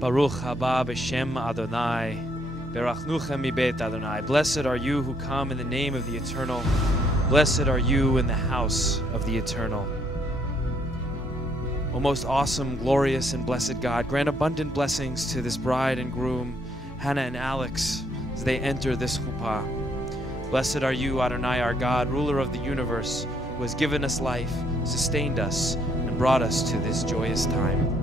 Baruch haba b'shem Adonai, berachnuchem mibet Adonai. Blessed are you who come in the name of the Eternal. Blessed are you in the house of the Eternal. O most awesome, glorious, and blessed God, grant abundant blessings to this bride and groom, Hannah and Alex, as they enter this chuppah. Blessed are you, Adonai, our God, ruler of the universe, who has given us life, sustained us, and brought us to this joyous time.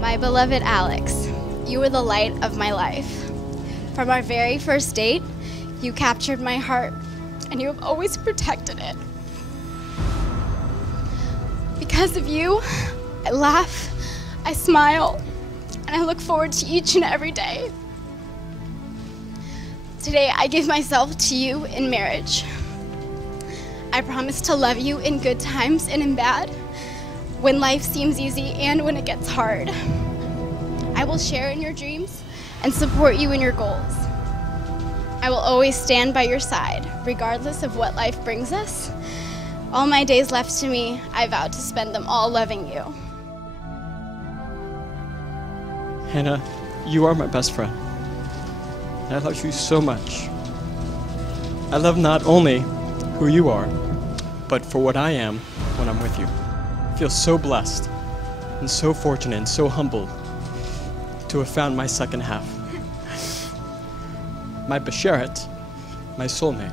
My beloved Alex, you were the light of my life. From our very first date, you captured my heart, and you have always protected it. Because of you, I laugh, I smile, and I look forward to each and every day. Today, I give myself to you in marriage. I promise to love you in good times and in bad, when life seems easy and when it gets hard. I will share in your dreams and support you in your goals. I will always stand by your side, regardless of what life brings us. All my days left to me, I vow to spend them all loving you. Hannah, you are my best friend. And I love you so much. I love not only who you are, but for what I am when I'm with you. I feel so blessed and so fortunate and so humbled to have found my second half. My besheret, my soulmate.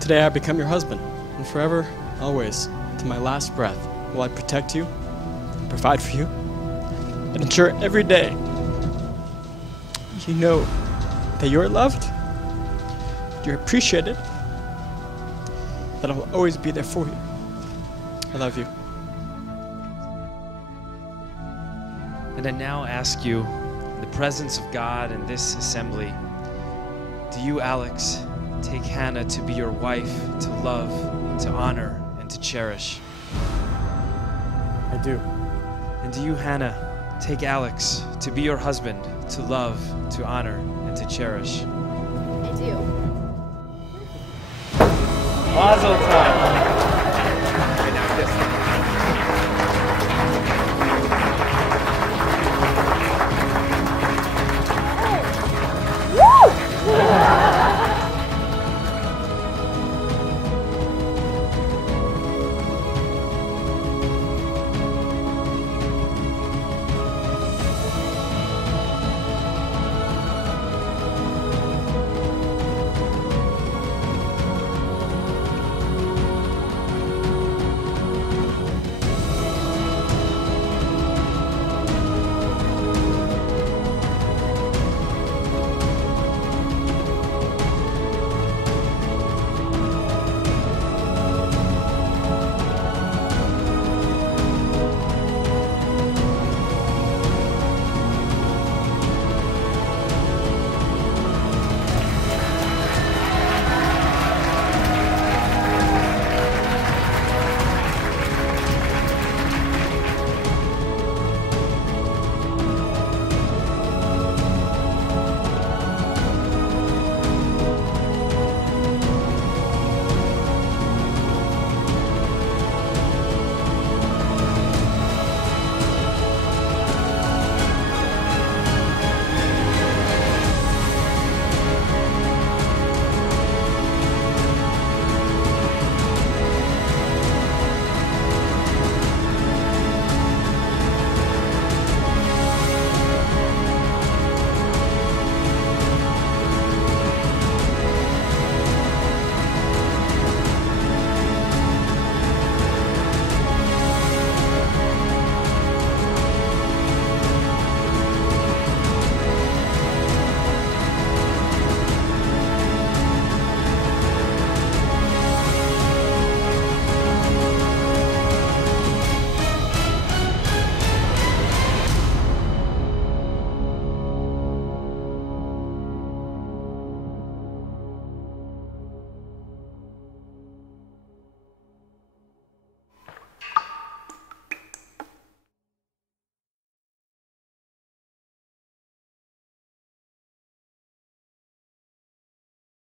Today I become your husband, and forever, always, to my last breath, will I protect you, provide for you, and ensure every day you know that you're loved, you're appreciated, that I will always be there for you. I love you. And I now ask you, in the presence of God in this assembly, do you, Alex, take Hannah to be your wife, to love, to honor, and to cherish? I do. And do you, Hannah, take Alex to be your husband, to love, to honor, and to cherish? I do. Mazel tov.